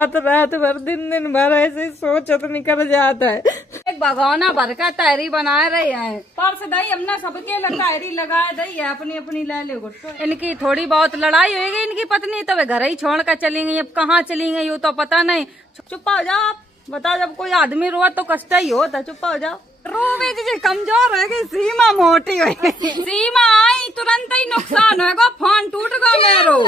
रात रात भर दिन भर ऐसे ही सोचत निकल जाता है। एक भगवाना भर का तायरी बनाए रहे हैं, परस दही हमने सबके तायरी लगाए दही है, अपनी अपनी ले ले गुट्टो। इनकी थोड़ी बहुत लड़ाई होगी, इनकी पत्नी तो वे घर ही छोड़ कर चली गई, अब कहाँ चली गई वो तो पता नहीं। चुप हो जाओ आप, बताओ जब कोई आदमी रोआ तो कष्ट ही होता। चुप हो जाओ। रोवे जी कमजोर है कि सीमा मोटी हुई, सीमा आई तुरंत ही नुकसान होगा, फोन टूट गया मेरो।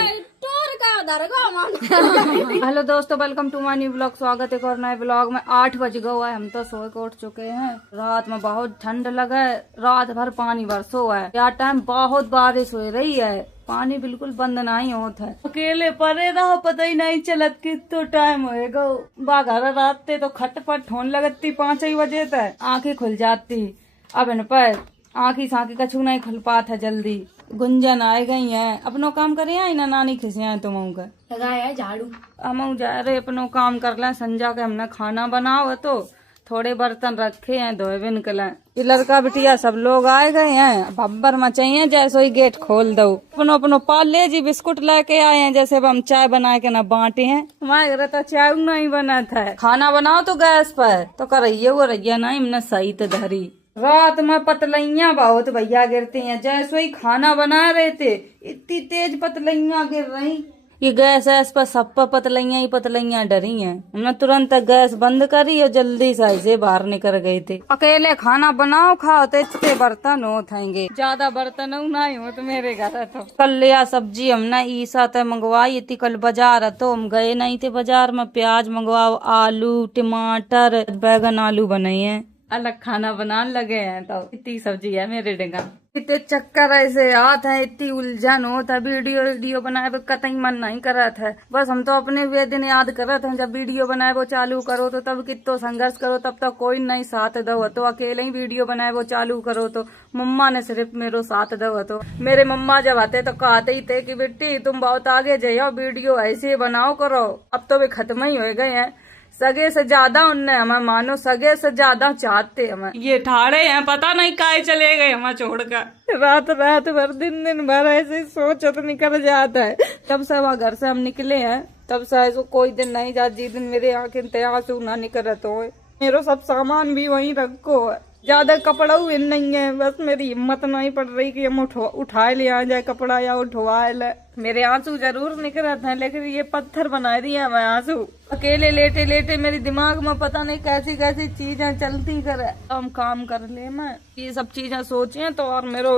हेलो दोस्तों, welcome to my new blog. स्वागत है एक और नए ब्लॉग में। 8 बज गए हुआ है, हम तो सो के उठ चुके हैं। रात में बहुत ठंड लगा, रात भर पानी बरसो है। यार टाइम बहुत बारिश हो रही है, पानी बिल्कुल बंद नहीं होता है। अकेले परे रहो, पता ही नहीं चलत कितो टाइम होएगा। बाघर रात तो खटपट होने लगती 5 बजे तक, आंखें खुल जाती। अब इन पर आंखी साँखी कछू नहीं खुल पाता जल्दी। गुंजन आए गई है, अपनो काम करे आई ना नानी खिसिया तुम लगाया झाड़ू। हम जा रहे अपनो काम कर ले। संजा के हमने खाना बनाओ तो थोड़े बर्तन रखे हैं, धोए भी निकले। ये लड़का बिटिया सब लोग आए गए हैं, भब्बर मचाइए जैसे ही गेट खोल दो। अपनो अपनो पाले जी बिस्कुट लेके आए हैं, जैसे अब हम चाय बना के ना बांटे हैं। हमारे घर तो चाय नहीं बना था। खाना बनाओ तो गैस पर तो करइये वो रैया नहीं, हमने सही तो धरी। रात में पतलैया बहुत भैया गिरती हैं, जैसे ही खाना बना रहे थे इतनी तेज पतलैया गिर रही। ये गैस पर सब पर पतलैया डरी हैं। हमने तुरंत गैस बंद करी और जल्दी से ऐसे बाहर निकल गए थे। अकेले खाना बनाओ खाओ तो इतने बर्तन होते, ज्यादा बर्तन नहीं हो तो मेरे घर तो। कल लिया सब्जी हमने ईसा ते मंगवाई थी, कल बाजार तो हम गए नहीं थे बाजार में। प्याज मंगवाओ, आलू टमाटर बैगन आलू बनाए हैं, अलग खाना बनाने लगे हैं। तो इतनी सब्जी है मेरे डेगा, इतने चक्कर ऐसे आते हैं, इतनी उलझन होता है। वीडियो बनाए वो कतई मन नहीं करत है। बस हम तो अपने वे दिन याद करत हैं, जब वीडियो बनाए वो चालू करो तो तब कितो संघर्ष करो, तब तक कोई नहीं साथ दो। तो अकेले ही वीडियो बनाए वो चालू करो तो मम्मा ने सिर्फ मेरो साथ दो। तो मेरे मम्मा जब आते तो कहते ही थे कि बेटी तुम बहुत आगे जाओ, वीडियो ऐसे बनाओ करो। अब तो वे खत्म ही हो गए हैं। सगे से ज्यादा उनने हमें, मानो सगे से ज्यादा चाहते हमें। ये ठाड़े हैं, पता नहीं काहे चले गए हमें छोड़कर। रात रात भर दिन भर ऐसे ही सोचत निकल जाता है। तब से वहाँ घर से हम निकले हैं, तब से ऐसा कोई दिन नहीं जा जिस दिन मेरे आंखें ते आंसू ना निकलत हो। मेरा सब सामान भी वहीं रखो है, ज्यादा कपड़ा हुए नहीं है। बस मेरी हिम्मत नहीं पड़ रही कि हम उठाए ले आ जाए कपड़ा या उठवाए ले। मेरे आंसू जरूर निकल रहे हैं, लेकिन ये पत्थर बना दिया मैं आंसू। अकेले लेटे लेटे मेरे दिमाग में पता नहीं कैसी कैसी चीजें चलती करे। हम काम कर ले, मैं ये सब चीजें सोचे तो और मेरा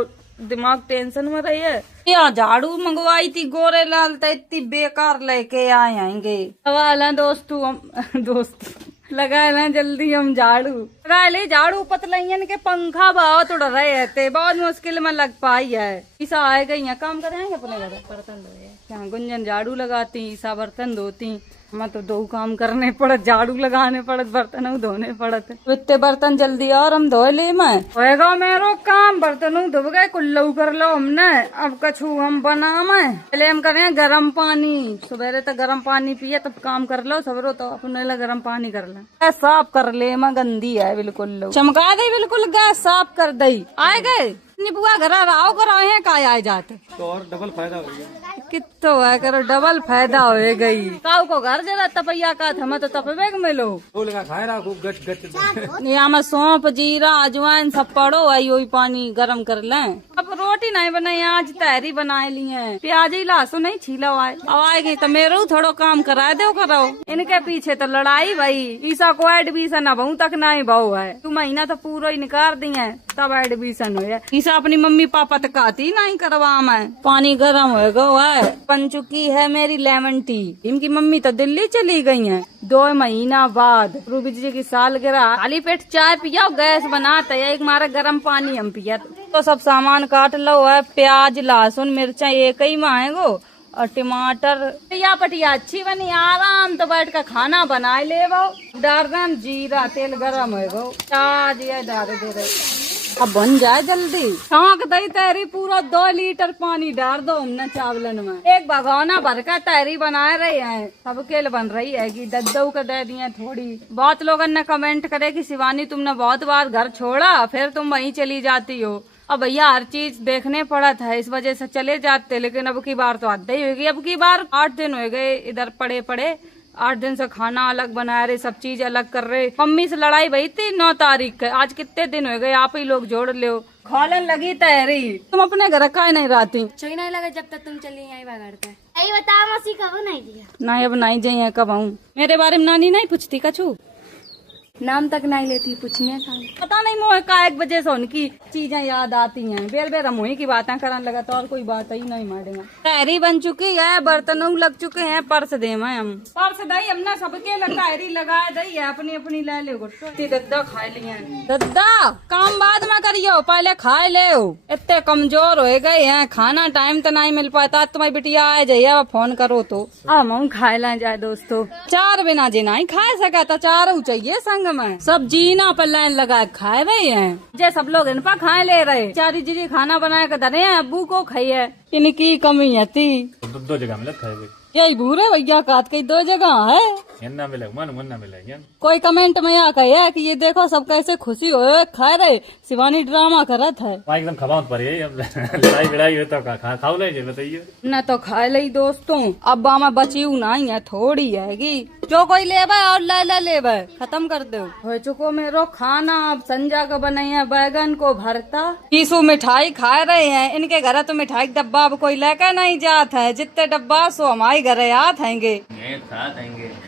दिमाग टेंशन में रही है। यहाँ झाड़ू मंगवाई थी गोरे लाल, तो इतनी बेकार लेके आए आएंगे। सवाल है दोस्त लगा लें जल्दी हम झाड़ू लगा ले। झाड़ू पतलैयन के पंखा बहुत उड़ रहे थे, बहुत मुश्किल में लग पाई है। ईसा आए गई है, काम करेंगे अपने घर, बर्तन धोए। क्या गुंजन झाड़ू लगाती, ईसा बर्तन धोती। मैं तो 2 काम करने पड़त, झाड़ू लगाने पड़त, बर्तन धोने पड़त। इतने बर्तन जल्दी और हम धोए ले। मैं होएगा मेरो काम, बर्तन धुब गए, कुल्लू कर लो हमने। अब कछु हम बना मैं पहले हम करें गर्म पानी। सवेरे तक गर्म पानी पिए तब काम कर लो, सवेरे तो अपने गर्म पानी कर ले। साफ कर ले, मैं गंदी है बिल्कुल। चमका दे बिल्कुल, गैस साफ कर दई। आए गए बुआ घर आओ करो है का आए जाते तो और डबल फायदा हो गया। कितो है करो, डबल फायदा हो गई। काऊ को घर जरा तपैया का था, तो तपबे के मिलो खाए रहा खूब गच गच। यहाँ में सौंप जीरा अजवाइन सब पड़ो, आई वही पानी गरम कर लें। अब रोटी नहीं बनाई, आज तहरी बनाए ली है। प्याज ही लहसुन नहीं छीला आए। अब आएगी तो मेरे थोड़ो काम करा दो करो। इनके पीछे तो लड़ाई भाई। ईसा को एडमिशन अब तक नहीं बहु है, 2 महीना तो पूरा ही निकाल दी है तब एडमिशन हो। ईसा अपनी मम्मी पापा तक आती नहीं करवा मैं। पानी गर्म हो गया है, बन चुकी है मेरी लेमन टी। इनकी मम्मी तो दिल्ली चली गई है 2 महीना बाद। रूबी जी की सालगिरह, खाली पेट चाय पिया, गैस बनाते एक मारा गर्म पानी हम पिया। तो सब सामान काट लो है, प्याज लहसुन मिर्चा एक ही में आएगो और टमाटर। या पटिया अच्छी बनी, आराम तो बैठ कर खाना बनाए ले। वो डालना जीरा, तेल गरम हो प्याज ये डाल दे रहे, अब बन जाए जल्दी। छाँक दई तैरी, पूरा 2 लीटर पानी डाल दो हमने चावलन में। एक भगोना भर का तैरी बनाए रहे हैं, सबके लिए बन रही है कि दद्दू का दे दिए थोड़ी। बहुत लोगों ने कमेंट करे कि शिवानी तुमने बहुत बार घर छोड़ा फिर तुम वहीं चली जाती हो। अब भैया हर चीज देखने पड़ा था, इस वजह से चले जाते, लेकिन अब की बार तो आते ही होगी। अब की बार 8 दिन हो गए इधर पड़े 8 दिन से खाना अलग बना रहे, सब चीज अलग कर रहे। मम्मी से लड़ाई भई थी 9 तारीख के, आज कितने दिन हो गए, आप ही लोग जोड़ लो। खोलन लगी तैयारी। तुम अपने घर का नहीं रहती? सही नहीं लगा जब तक तुम चली आई घर पे। यही बता मौसी कब नहीं दिया? नहीं अब नहीं जाइए, कब आऊँ? मेरे बारे में नानी नहीं पूछती कछु? नाम तक नहीं लेती, पूछने था। पता नहीं मोह का एक वजह से उनकी चीजें याद आती हैं। बेर बेर मुही की बातें करने लगा तो और कोई बात ही नहीं मारेगा। तैयारी बन चुकी है, बर्तनों लग चुके हैं, पर्स दे मैं हम पर्स दई हमने सबके तैयारी लगाए दई है, अपनी अपनी ले ले। दद्दा खा लिए दद्दा, काम बाद में करियो, पहले खाए ले। इतने कमजोर हो गए हैं, खाना टाइम तो नहीं मिल पाता। तुम्हारी बिटिया आ जाइए, फोन करो तो हम खाए ला जाए। दोस्तों 4 बिना जी नहीं खा सका था, 4 चाहिए संग में। सब जीना पर लाइन लगा खाए रहे हैं, जे सब लोग इन पर खाए ले रहे। चारी जी खाना बनाए के धरे हैं, अब्बू को खाइए। इनकी कमी थी, 2 जगह मिला खाए। यही भूरे भैया काट के 2 जगह है। मिला मन मिला। कोई कमेंट में आ कहे कि ये देखो सब कैसे खुशी हो खा रहे, शिवानी ड्रामा करत है। एकदम खबात पर लड़ाई लड़ाई हो तो खाओ ले बताइए न तो खाए ली दोस्तों। अब में बची नहीं है, थोड़ी हैगी, जो कोई लेवे और ले लेवे, खत्म कर दो। हो चुको मेरो खाना। अब संजा का बने है बैगन को भरता। कीसू मिठाई खा रहे हैं, इनके घर तो मिठाई का डब्बा अब कोई लेकर नहीं जात है। जितने डब्बा सो हमारे घर याद हैंगे।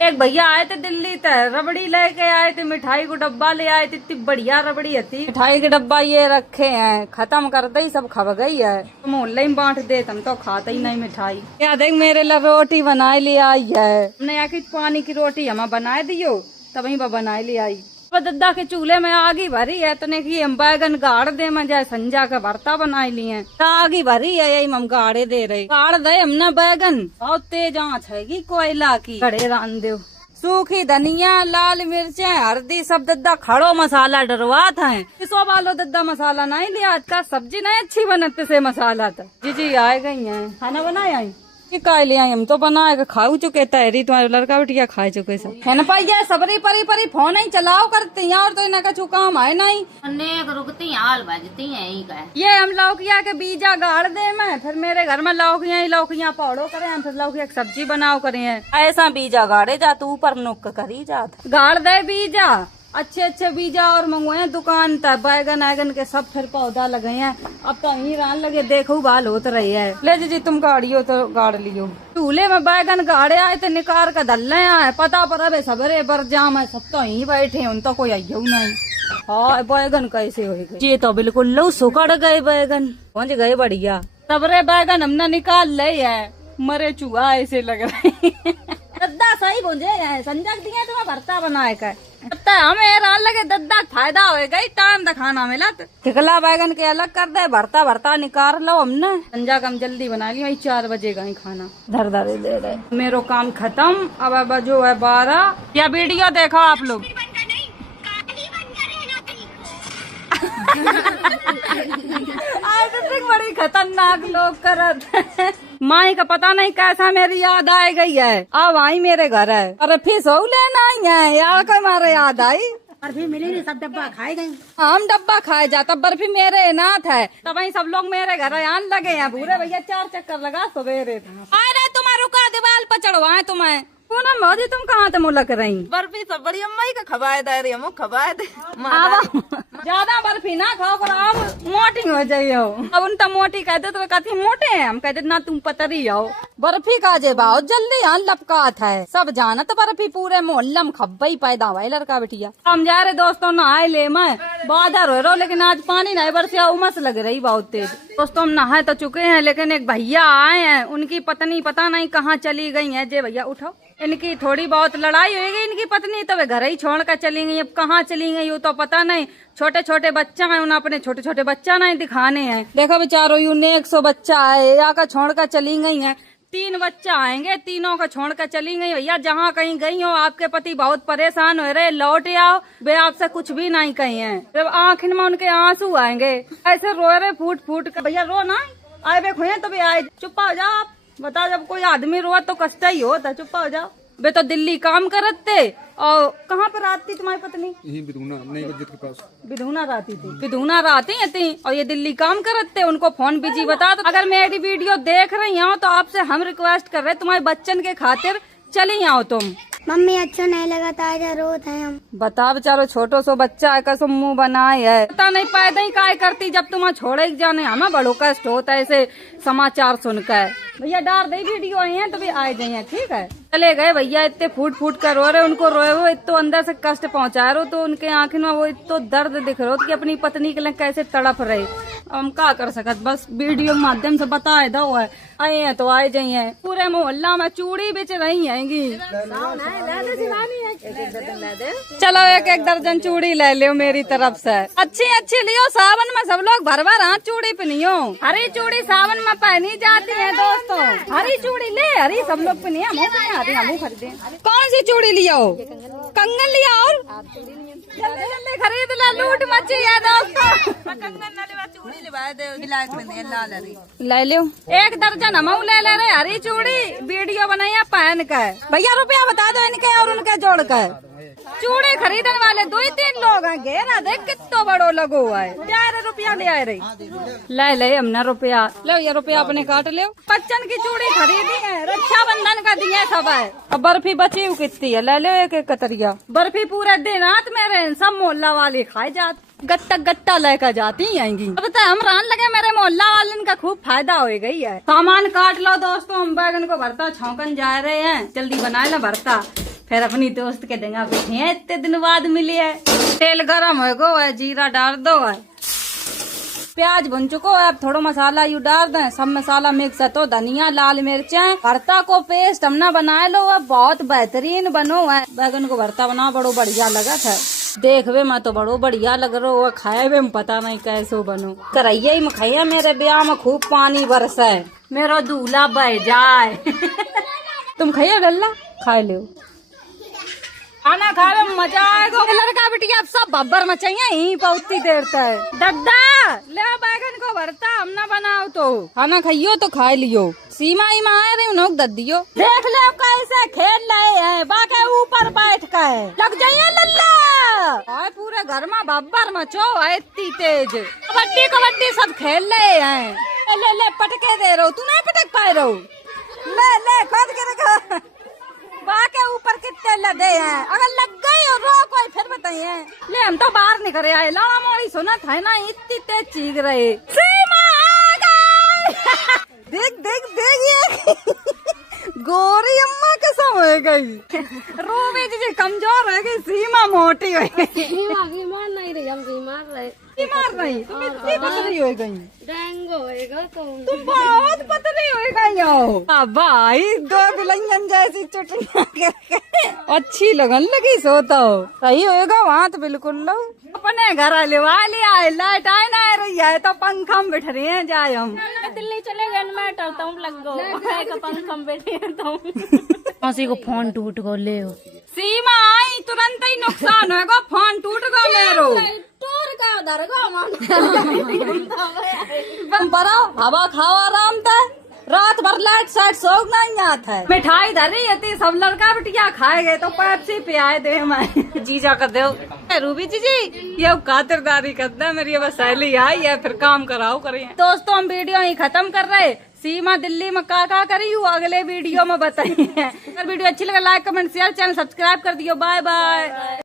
एक भैया आए थे दिल्ली से, रबड़ी लेके आए थे, मिठाई को डब्बा ले आए थे, इतनी बढ़िया रबड़ी थी। मिठाई के डब्बा ये रखे हैं, खत्म कर दे, सब खब गई है। मोहल्ले में बांट दे, हम तो खाते ही नहीं मिठाई। क्या देख मेरे लिए रोटी बनाए ले आई है, हमने आके पानी की रोटी हमें बनाए दियो, तब ही बनाए ले आई। दद्दा के चूल्हे में आगी भरी है, तो की हम बैगन गाड़ दे, मैं जाए संजा का भरता बनाई लिए। आगी भरी है, यही हम गाड़े दे रहे, गाड़ दे हमने बैगन। बहुत तेज आँच है कोयला की, खड़े रान दो। सूखी धनिया, लाल मिर्चें, हल्दी, सब दद्दा खड़ो मसाला डरवात है। किसो वालो दद्दा मसाला नहीं लिया, आज का सब्जी नहीं अच्छी बनते से मसाला था। जी आए गई है, खाना बनाए आई काय ले आई, हम तो बनाए खाऊ चुके तैयारी। तुम्हारे लड़का बिटिया खाए चुके सब है न पाई। सबरी परी परी फोन ही चलाओ करती हैं, और तो इनका चुका हम है नहीं। रुकती हैं, हाल बजती हैं, यही का। ये हम लौकिया के बीजा गाड़ दे मैं, फिर मेरे घर में लौकिया ही लौकिया पौड़ो करे, फिर लौकिया की सब्जी बनाओ करे। ऐसा बीजा गाड़े जा, तू ऊपर नुक करी जात, गाड़ दे बीजा। अच्छे बीजा और मंगवाए दुकान तक, बैगन आगन के सब फिर पौधा लगे हैं। अब तो यही रान लगे, देखो बाल होते रही है। ले जी तुम गाड़ियो तो गाड़ लियो। चूल्हे में बैगन गाड़े आए थे, निकार का धल्ले आए, पता पर अब सबरे बर जाम है, सब तो यही बैठे, उन तो कोई आइयो नहीं। हाँ बैगन कैसे हो गए, ये तो बिल्कुल लो सुकड़ गए बैगन, पहुँच गए बढ़िया। सबरे बैगन हमने निकाल ले है, मरे चूहा ऐसे लग रहे। दद्दा सही बुझे है, संजक दिए तुम्हें भरता बनाए का हमें रान लगे, दद्दा फायदा हो गई, टाइम तक खाना मिला। ठिकला बैगन के अलग कर दे, भरता निकाल लो हमने। संजा का हम जल्दी बना लिया, 4 बजे का ही खाना धर दे रहे। मेरो काम खत्म, अब बजो है 12। क्या वीडियो देखो आप लोग। बड़ी खतरनाक लोग करत। माई का पता नहीं कैसा मेरी याद आ गई है, अब आई मेरे घर है। अरे फिर हो लेना ही है यार, कोई मारे याद आई। बर्फी मिली नहीं, सब डब्बा खाए गए। हम डब्बा खाए जाता, बर्फी मेरे नाथ है, तब वही सब लोग मेरे घर आन लगे हैं। भूरे भैया 4 चक्कर लगा सवेरे था। अरे तुम्हारे रुका दीवार पर चढ़वाए तुम्हें। पूनम भौजी तुम कहाँ थे मुलक रही? बर्फी सब बड़ी अम्मा का खबाए दे रही, हम खबाए दे। ज्यादा बर्फी ना खाओ कर, आप मोटी हो जाइयो। अब उनका मोटी कहते तो कहती मोटे हैं, हम कहते ना तुम पतरी हो। बर्फी का जे भाव जल्दी यहाँ लपकात है, सब जानत बर्फी पूरे मोहल्ला में खब्बई पैदा हुआ लड़का बिटिया। हम जा रहे दोस्तों नहाए ले, मैं बादर हो रहा हूँ, लेकिन आज पानी नहीं बरसिया, उमस लग रही बहुत तेज। दोस्तों हम नहाए तो चुके हैं, लेकिन एक भैया आए हैं, उनकी पत्नी पता नहीं कहाँ चली गई है। जे भैया उठो, इनकी थोड़ी बहुत लड़ाई हो गई, इनकी पत्नी तो वे घर ही छोड़ कर चली गई। अब कहाँ चली गई वो तो पता नहीं। छोटे छोटे बच्चा है, उन्हें अपने छोटे छोटे बच्चा नहीं दिखाने हैं। देखो बेचारो यूने 100 बच्चा है, या का छोड़ कर चली गई है। 3 बच्चा आएंगे, तीनों का छोड़ कर चली गई। भैया जहाँ कहीं गई हो, आपके पति बहुत परेशान हो रहे, लौट आओ। वे आपसे कुछ भी नहीं कही है, जब आँखिन में उनके आंसू आएंगे, ऐसे रो रहे फूट फूट कर। भैया रो ना आए बे खुए तो भी आए, चुप्पा हो जाओ आप। बताओ जब कोई आदमी रोआ तो कष्ट ही होता, चुप्पा हो जाओ। वे तो दिल्ली काम करते। और कहाँ पर आती तुम्हारी पत्नी? यही बिधुना नई मस्जिद के पास बिधुना रहती थी, बिधुना रहती थी, और ये दिल्ली काम करते। उनको फोन बिजी बता दो। अगर मेरी वीडियो देख रही हो तो आपसे हम रिक्वेस्ट कर रहे, तुम्हारे बच्चन के खातिर चली आओ तुम। मम्मी अच्छा नहीं लगा था, आज रोत है हम। बता बेचारो छोटो सो बच्चा है कसो मुंह बनाए है, पता नहीं पैदा ही काय करती जब तुम छोड़े जाने, हमें बड़ो कष्ट होता है ऐसे समाचार सुनकर। भैया डार दे वीडियो आई है तो भी आए जाइए, ठीक है। चले गए भैया, इतने फूट फूट कर रो रहे, उनको रोए वो इतो अंदर से कष्ट पहुंचा रहे, तो उनके आंखों में वो इतो दर्द दिख रहा कि अपनी पत्नी के लिए कैसे तड़प रहे। हम क्या कर सकत, बस वीडियो के माध्यम से बताए दो है, आए हैं तो आए जाइए। पूरे मोहल्ला में चूड़ी बेच रही हैंगी, चलो एक एक दर्जन चूड़ी ले लियो मेरी तरफ से, अच्छी अच्छी लियो, सावन में सब लोग भर भर हाथ चूड़ी पहनियो। हरी चूड़ी सावन में पहनी जाती है दोस्तों, हरी चूड़ी ले, हरी सब लोग पहनिए, हम खरीदे। कौन सी चूड़ी लियो? कंगन लिया और जल्दी खरीद ला, लूट मची है दोस्तों। चूड़ी लिवा दे, गिलास में दे, लाल हरी ले लियो, एक दर्जन हम ले ले रहे हरी चूड़ी, वीडियो बनाइए पहन के। भैया रुपया बता दो इनके और उनके जोड़ कर। चूड़ी खरीदने वाले 2-3 लोग हैं, घेरा देख कितना बड़ो लगो हुआ है। 11 रुपया ले आए रही, ले हमने रुपया, लो ये रुपया अपने काट ले। बच्चन की चूड़ी खरीदी है, रक्षाबंधन का दिए सब है। अब बर्फी बची हुई कितनी है, ले लो एक एक कतरिया। बर्फी पूरे दिन रात में रहे, सब मोहल्ला वाले खाए जाते, गत्ता गत्ता लेकर जाती आएंगी। अब तो हम रान लगे, मेरे मोहल्ला वाले का खूब फायदा हो गई है। सामान काट लो दोस्तों, हम बैगन को भरता छौंकन जा रहे हैं, जल्दी बनाए ला भरता, फिर अपनी दोस्त के देंगे बैठे हैं, इतने दिन बाद मिली है। तेल गरम हो गो है, जीरा डाल दो है, प्याज भुन चुको है, अब थोड़ा मसाला यू डाल दें, सब मसाला मिक्स है, तो धनिया लाल मिर्चें भरता को पेस्ट हमने बनाए लो है, बहुत बेहतरीन बनो है। बैगन को भरता बना बड़ो बढ़िया लगा था, देखवे में तो बड़ो बढ़िया लग रहा है, खाए में पता नहीं कैसो बनो। करैया ही में खाइया, मेरे ब्याह में खूब पानी बरसे, मेरा दूल्हा बह जाए। तुम खाइया गल्ला खाए लो, खाना खाए में मजा आएगा। लड़का बिटिया अब सब बब्बर मचाइए ही पौती देर तक। दद्दा ले बैगन को भरता हम ना बनाओ, तो खाना खाइयो तो खा लियो। सीमा ही आए रही उन्होंने दद्दियो, देख ले कैसे खेल रहे हैं, बाकी ऊपर बैठ कर लग जाइए लल्ला। और पूरे घर में बब्बर मचो है, इतनी तेज कबड्डी कबड्डी सब खेल रहे हैं। ले पटके दे रहो, तू नहीं पटक पाए रहो, ले खोद के रखा। बाके ऊपर कितने लदे हैं, अगर लग गई और रो कोई फिर बताइए। ले हम तो बाहर निकल आए, लाड़ा मोड़ी सुना था ना, इतनी तेज चीख रहे। सीमा आ गई। देख देख देख ये गोरी अम्मा कसम हो गई, रूबी जी कमजोर हो गई, सीमा मोटी हो गई। बीमार नहीं रही, हम बीमार रहे। बीमार नहीं, तुम इतनी पतली हो गई, डेंगू होएगा तो तुम बहुत पतली हो गई हो। भाई 2 बिलंजन जैसी चुटनिया अच्छी लगन लगी, सोता हो सही होएगा वहाँ तो बिल्कुल लो। अपने घर लिवा लिया है, लाइट आए ना रही है तो पंखा में बैठ रहे हैं, जाए हम दिल्ली चले गए, मैं डरता हूँ लग गो पंखा में बैठे तो को फोन टूट गो ले। सीमा आई तुरंत ही नुकसान होगा, फोन टूट गो मेरो, बड़ा हवा खाओ आराम से, रात भर लाइट साइड सोग नहीं आता है। मिठाई धरी थी, सब लड़का बिटिया खाए गए तो पेप्सी पियाए दे मैं। जीजा कर दो रूबी जी, ये खातिरदारी करता है मेरी, बस सहेली आई है, फिर काम कराओ करिए। दोस्तों हम वीडियो ही खत्म कर रहे, सीमा दिल्ली में का करी हूँ अगले वीडियो में बताइए। अगर वीडियो अच्छी लगा like comment share, channel subscribe कर दियो। Bye bye.